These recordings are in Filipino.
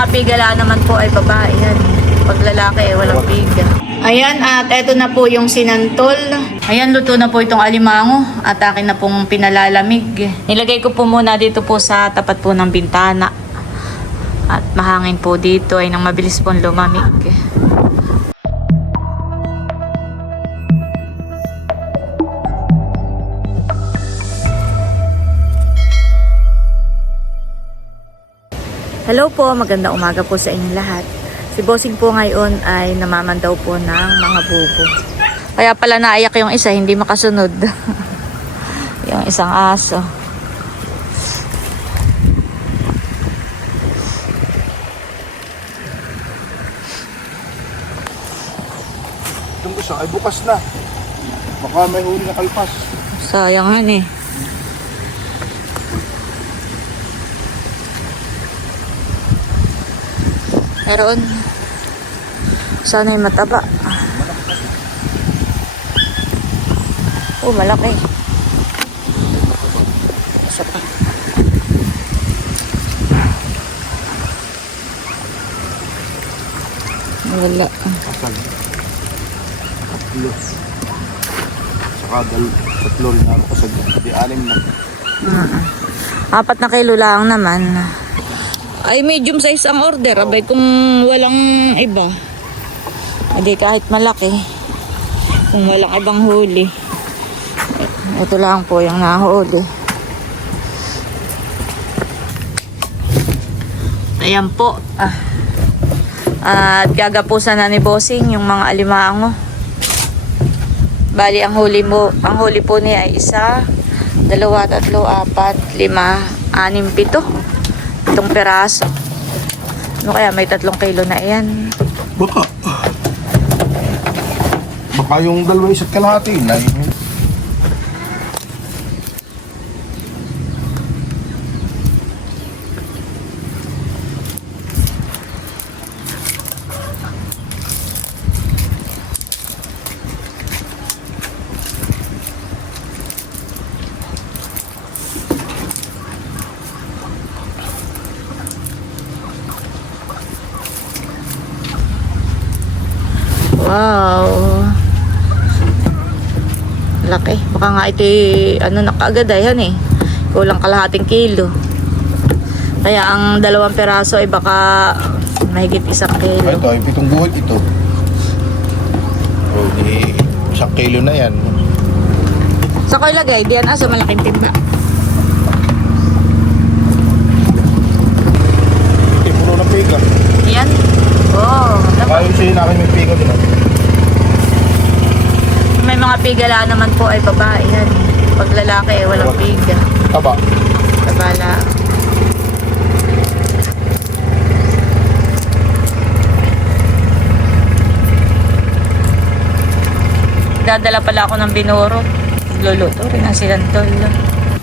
mga pigala naman po ay babae yan. Pag lalaki ay walang piga. Ayan, at eto na po yung sinantol. Ayan, luto na po itong alimango at akin na pong pinalalamig. Nilagay ko po muna dito po sa tapat po ng bintana. At mahangin po dito ay nang mabilis pong lumamig. Hello po, magandang umaga po sa inyong lahat. Si Bossing po ngayon ay namamandaw po ng mga bubo. Kaya pala naiyak yung isa, hindi makasunod. Yung isang aso. Itong isa ay bukas na. Baka may huli na kalpas. Sayangan eh. Meron. Sana yung mataba. Oh, malaki. Isa pa. Wala. Kasal. Tatlo. Saka tatlo rin ako kasal. Di 6 na. 4 na kilo lang naman. Ay, medium size ang order. Abay, kung walang iba. Hindi kahit malaki. Kung walang ibang huli. Ito lang po yung nahuli. Ayan po. At gagapusan na ni Bossing yung mga alimango. Bali, ang huli po niya ay 1, 2, 3, 4, 5, 6, 7. Itong peraso. Ano kaya? May 3 kilo na yan. Baka. Baka yung 2 isa't kalahati na yun. Wow. Laki. Baka nga ito nakaagad yan eh. Kulang kalahating kilo. Kaya ang 2 peraso ay baka mahigit 1 kilo. Ito ay 7 buhit ito. O di 1 kilo na yan. Sa ko ilagay, diyan sa malaking timba. Okay, puno ng piga. Yan. Oh, Ayun siya namin may piga din. may mga pigala naman po ay babae yan. Pag lalaki ay walang piga. Taba. Tabala. Dadala pala ako ng binuro. Luluto rin ang silantol.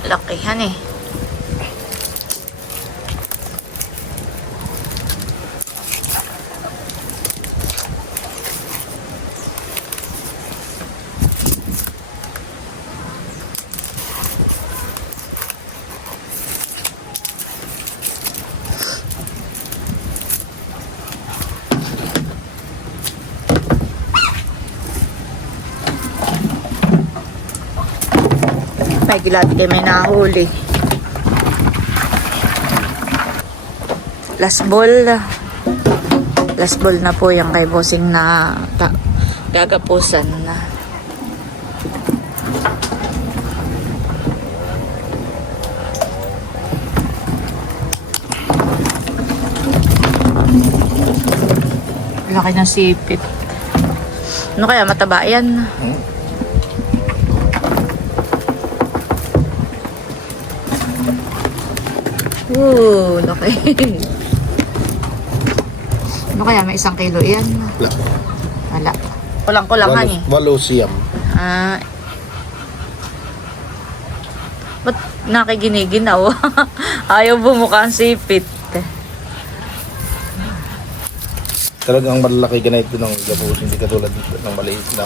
Lakihan eh. May gilati kayo may nahuli. Last ball. Last ball na po yung kay Bossing na gagapusan na. Laki ng sipit. Ano kaya mataba yan? Ooh, laki. Ano kaya? May 1 kilo yan? Wala. Wala. Kulang-kulangan eh. 8 siyam. Ba't nakiginiginaw? Ayaw bumuka ang sipit. Talagang malaki ganito ng gabos. Hindi katulad ng maliit na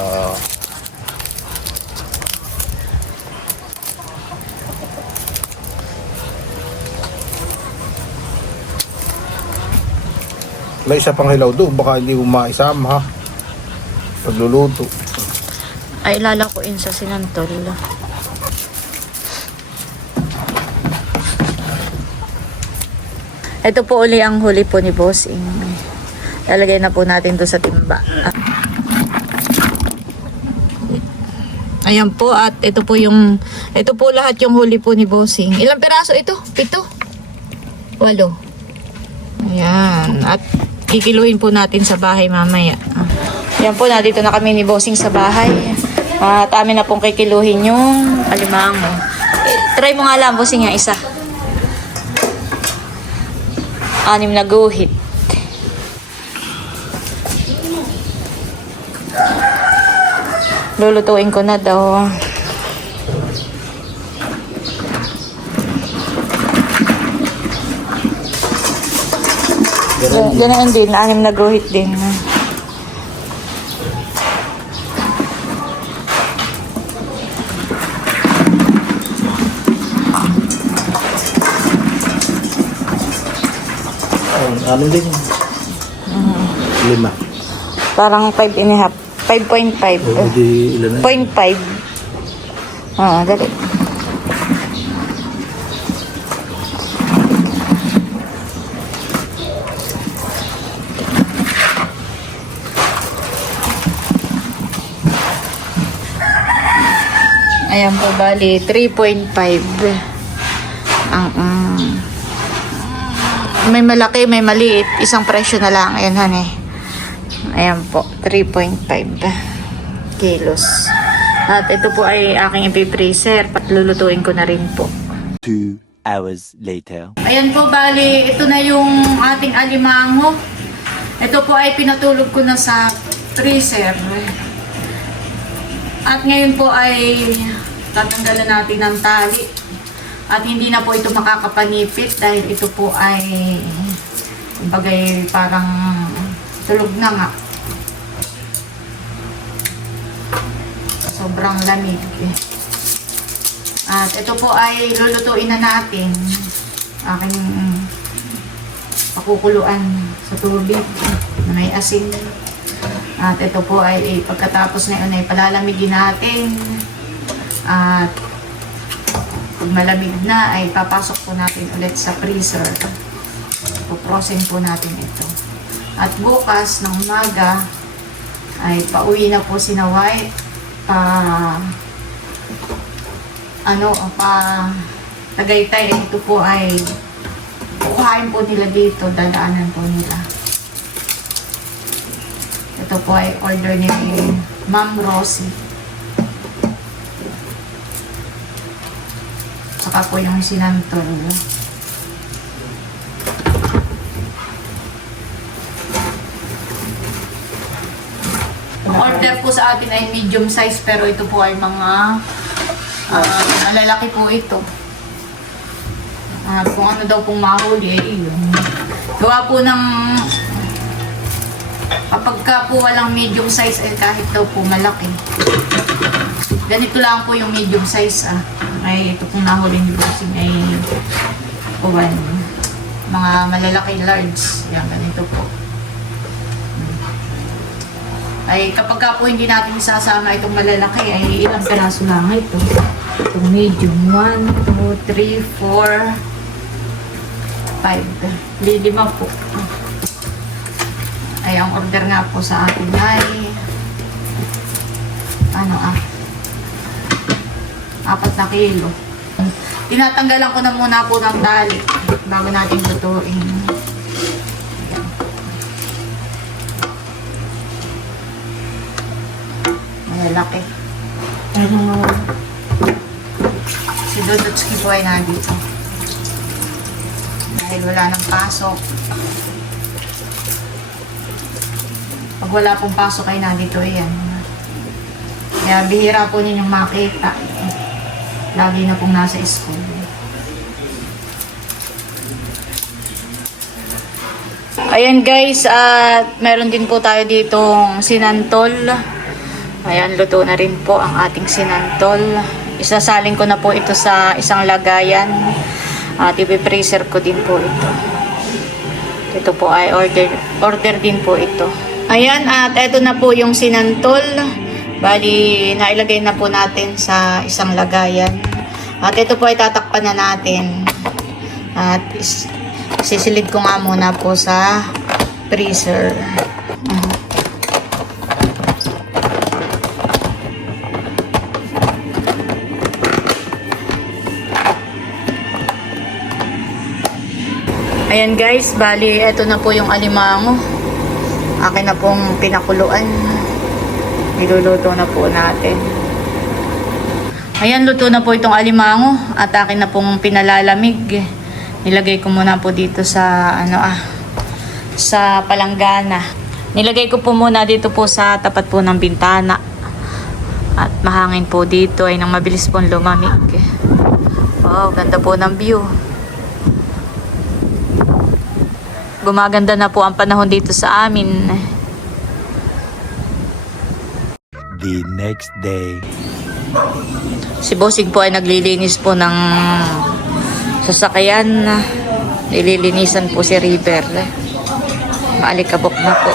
May isa pang hilaw doon, baka hindi mo maisama ha. Pagluluto. Ay, lalakuin sa sinantol. Ito po uli ang huli po ni Bossing. Lalagay na po natin to sa timba. Ayan po, at ito po lahat yung huli po ni Bossing. Ilang peraso ito? 7? 8. Ayan. At kikiluhin po natin sa bahay mamaya. Ayan po, nandito na kami ni Bossing sa bahay. At amin na pong kikiluhin yung alimango. Try mo nga lang, Bossing, yung isa. 6 na guhit. Lulutuin ko na daw. Ganun din, 6 na guhit din. Ano din? 5. Parang 5.5. 5.5. Hindi ilan na? 0.5. Dali. Ayan po, bali 3.5. May malaki, may maliit. Isang presyo na lang. Ayan, honey. Ayan po, 3.5 kilos. At ito po ay aking ipipreser. Patlulutuin ko na rin po. 2 hours later. Ayan po, bali, ito na yung ating alimango. Ito po ay pinatulog ko na sa freezer. At ngayon po ay tatanggalan natin ng tali. At hindi na po ito makakapanipit dahil ito po ay bagay parang tulog na nga. Sobrang lamig. At ito po ay lulutuin na natin. Aking pakukuluan sa tubig na may asin. At ito po ay pagkatapos na yun ay palalamigin natin. At pag malamig na ay papasok po natin ulit sa freezer. Puprosin po natin ito. At bukas ng umaga ay pauwi na po si White Tagaytay. Ito po ay kukuhain po nila dito, dadaanan po nila. Ito po ay order ni Ma'am Rosie. Saka po yung sinantol. Ang order po sa atin ay medium size, pero ito po ay mga malalaki po ito. At kung ano daw pong mahuli ay yun. Gawa po ng kapag ka po walang medium size ay kahit daw po malaki. Ganito lang po yung medium size ay ito pong nahuli ni Bossing ay mga malalaki large. Yan, ganito po. Ay kapag ka po hindi natin isasama itong malalaki ay ilang peraso lang ito. Itong medium, 1, 2, 3, 4, 5. 5 po. Ay ang order nga po sa atin ay 4 na kilo. Tinatanggalan ko na muna po ng tali bago natin lutuin. Malalaki. Si Dodotski po ay nandito. Dahil wala nang pasok. Pag wala pong pasok ay nandito yan. Kaya bihira po ninyong makita. Lagi na pong nasa school. Ayan guys, at meron din po tayo ditong sinantol. Ayan, luto na rin po ang ating sinantol. Isasalin ko na po ito sa isang lagayan. At ipipreser ko din po ito. Ito po ay order din po ito. Ayan, at ito na po yung sinantol. Bali, nailagay na po natin sa isang lagayan. At ito po ay tatakpan na natin. At sisilid ko nga muna po sa freezer. Ayan guys, bali ito na po yung alimango. Akin na pong pinakuluan. Niluluto na po natin. Ayan, luto na po itong alimango at akin na pong pinalalamig. Nilagay ko muna po dito sa sa palanggana. Nilagay ko po muna dito po sa tapat po ng bintana. At mahangin po dito ay nang mabilis pong lumamig. Wow, ganda po ng view. Gumaganda na po ang panahon dito sa amin. The next day. Si Bossing po ay naglilinis po ng sasakyan. Nililinisan po si River. Maalikabok na po.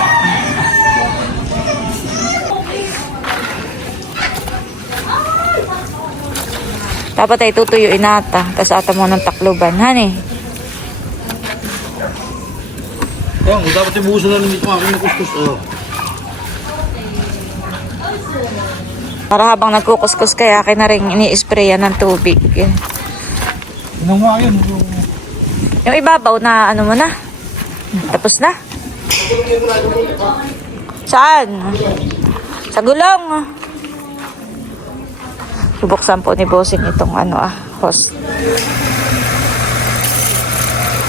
Dapat ay tutuyuin nata. Tapos ata mo ng takluban. Hani? Oh, dapat ibuhusan na rin ito aking nakuskus. Oh. Para habang nagkukuskus kaya akin na rin ini-sprayan ng tubig. Ginawa yun. Yung ibabaw na ano mo na? Tapos na? Saan? Sa gulong. Bubuksan po ni Bossing itong hose.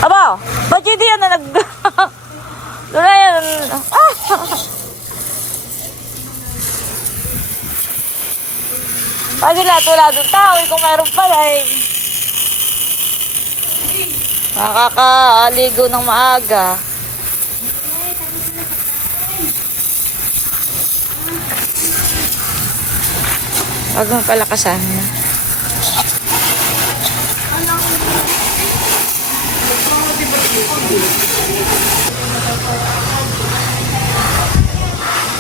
Aba, ba't hindi yan na doon na yan. Pag wala doon tao, kung mayroon pala nakakaaligo ng maaga. Huwag mong palakasan.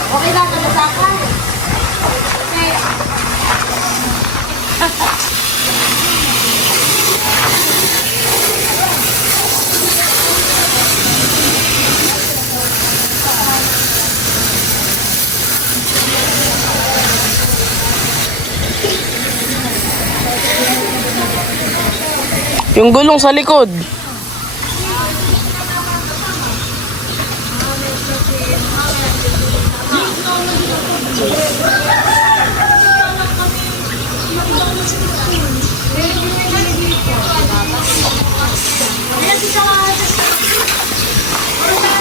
Okay lang, nalasakan. Yung gulong sa likod.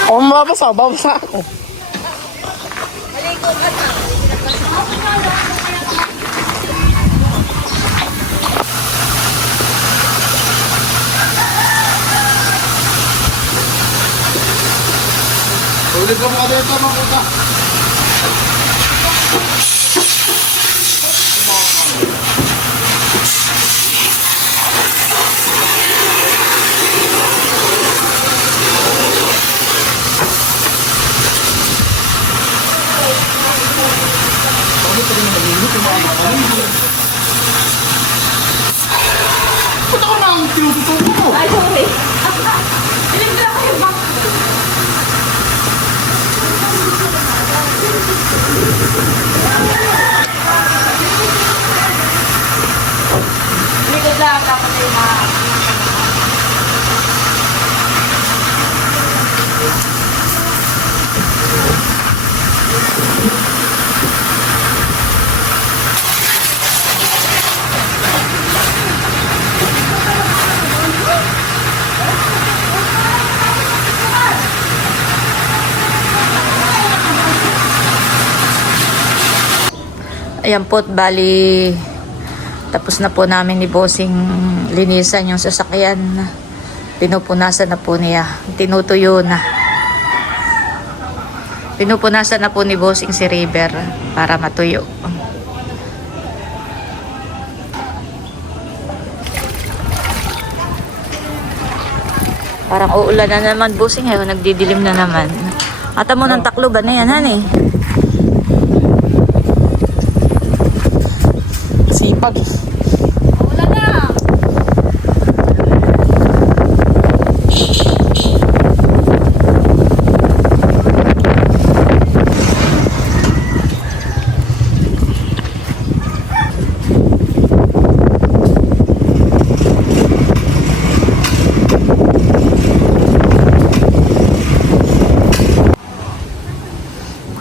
Ako babasa ako. Ulit ka mga dito, mga kuta. Ba't ako nang tinututuko mo? Ay, sorry. Pinigla ko yung box. Likod lang, dapat ay Ayan po, bali tapos na po namin ni Bossing linisan yung sasakyan. Pinupunasan na po niya. Tinutuyo na. Pinupunasan na po ni Bossing si River para matuyo. Parang uulan na naman, busing. Ayaw, nagdidilim na naman. Ata mo ng Tacloban na yan, honey. Sipag. Uulan na!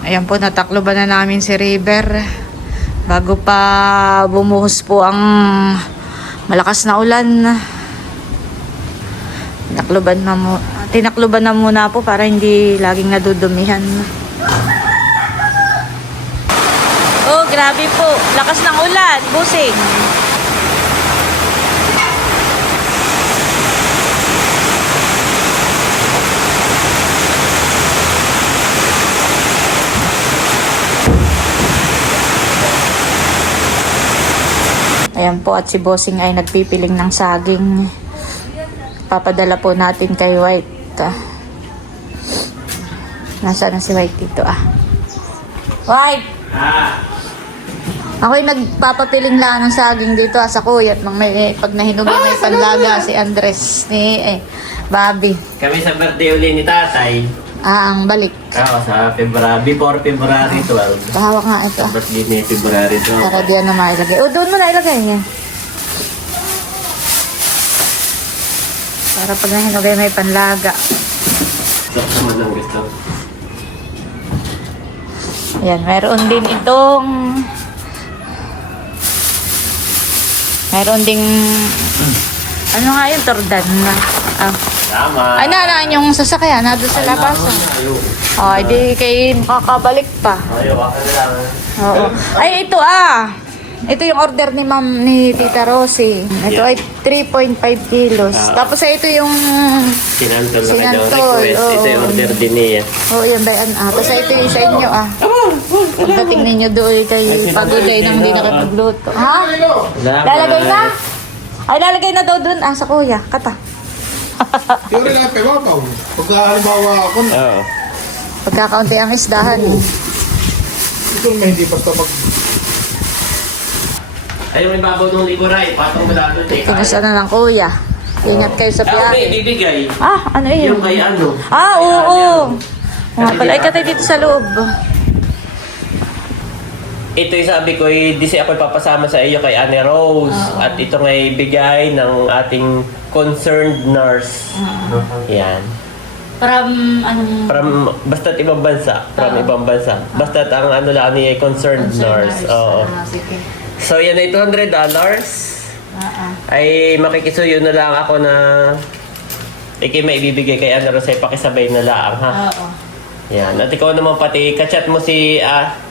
Ayan po, natakloban na namin si River. Bago pa bumuhos po ang malakas na ulan. Tinakloban na muna po para hindi laging nadudumihan. Oh, grabe po. Lakas ng ulan, busing. Ayan po, at si Bossing ay nagpipiling ng saging. Papadala po natin kay White. Nasaan na si White dito White! Ako'y nagpapapiling lang ng saging dito sa kuya. At pag nahinugin may panlaga si Andres ni Bobby. Kami sa birthday uli ni tatay. Ang balik. Ako sa before February 12. Pahawak nga ito. Sa birthday ni February 12. Para diyan na mailagay. O, doon mo na ilagay niya. Para pag nahinugay may panlaga. Gusto mo lang gusto. Ayan, meron din itong... Meron ding... Ano nga yun? Tordan na. Tama. Ay, naraan yung sasakyan. Nado sa labasan. Oh, hindi kayo makakabalik pa. Ayaw, waka na lang. Oo. Ay, ito Ito yung order ni Ma'am ni Tita Rosie. Ito ay 3.5 kilos. Tapos ito yung... Sinantol na kayo Sinantol, request. oo. Ito yung order din niya. Oh, yan ba yan? Tapos ito yung sa inyo Pagdating ninyo doon kay pagulay nang hindi nakapagluto. Ha? Lalagay na? Ay, lalagay na daw doon sa kuya. Kata. Yung rin lang kayo, Pao. Pagka halimbawa ako, Oo. Pagkakaunti ang isdahan. ito may hindi basta mag... Ayaw, may babaw ng liburay. Patong mo lang doon. Kumusta na lang kuya? Ingat kayo sa Okay, biyahe. bibigay. Ano yun? Yung kay ano. Oo. Nga pala. Ay, katay dito sa loob. Ito yung sabi ko, di siya ako ipapasama sa iyo kay Anne Rose. At ito ngay bigay ng ating concerned nurse. Yan. From, Basta't ibang bansa. Ibang bansa. Basta't ang ano lang niya concerned nurse. Oo. Sige. So yan ay $200. Ay makikisuyo na lang ako na may ibibigay kay Anne Rose ay pakisabay na lang ha. Oo. Yan. At ikaw naman pati kachat mo si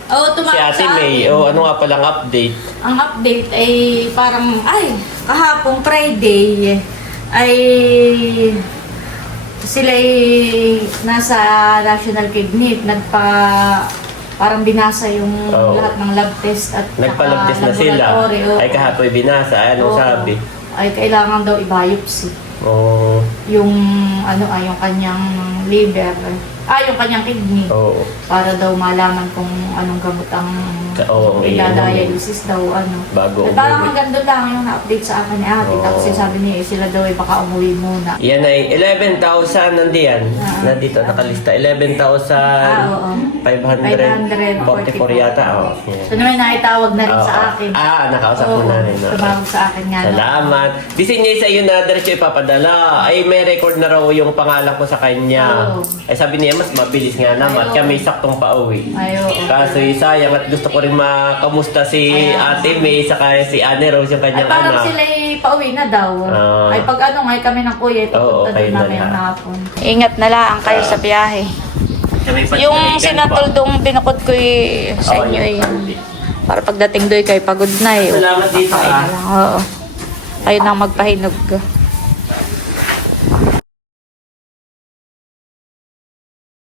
Oo, si Ate May. O ano nga palang update? Ang update ay parang, kahapong Friday ay sila'y nasa National Kidney. Parang binasa yung Oo. lahat ng lab test at Nagpa-lab test na sila. laboratory, oo. Ay kahapoy binasa. Anong Oo. sabi? Ay kailangan daw i-biopsy. Oo. Yung yung kanyang liver. Yung kanyang kidney. Oo. Para daw malaman kung anong gamot ang Oo, dialysis daw Bago Parang umuwi. hanggang doon lang yung na-update sa akin ni ate. Oo. Tapos sabi niya sila daw ay baka umuwi muna. Yan ay 11,000 nandiyan. Nandito nakalista. 11,544 yata. Oh. Yan. So naman naitawag na rin Oo. sa akin. Nakausap mo Oo, na rin. tumawag sa akin nga. Salamat. Disin niya sa iyo na diretso ipapadala. Ay may record na raw yung pangalan ko sa kanya. Oo. Ay sabi niya mas mabilis nga naman. Ay, oo. Kami saktong pauwi. Ayo. Kaso sayang at gusto ko rin makamusta si Ayan. Ate May saka si Anne Rose yung Ay kanyang parang anak. sila pauwi na daw. Ah. Ay pag ay kami ng kuya, Oo, pupunta kayo doon na namin lang. ang hapon. Ingat na lang kayo sa biyahe. Kami pa- Yung kami pa. sinatoldong binukod ko sa Oo, inyo yung- para pagdating doon kayo pagod na Salamat dito, Kakain na lang. Oo. Ayun ang magpahinog.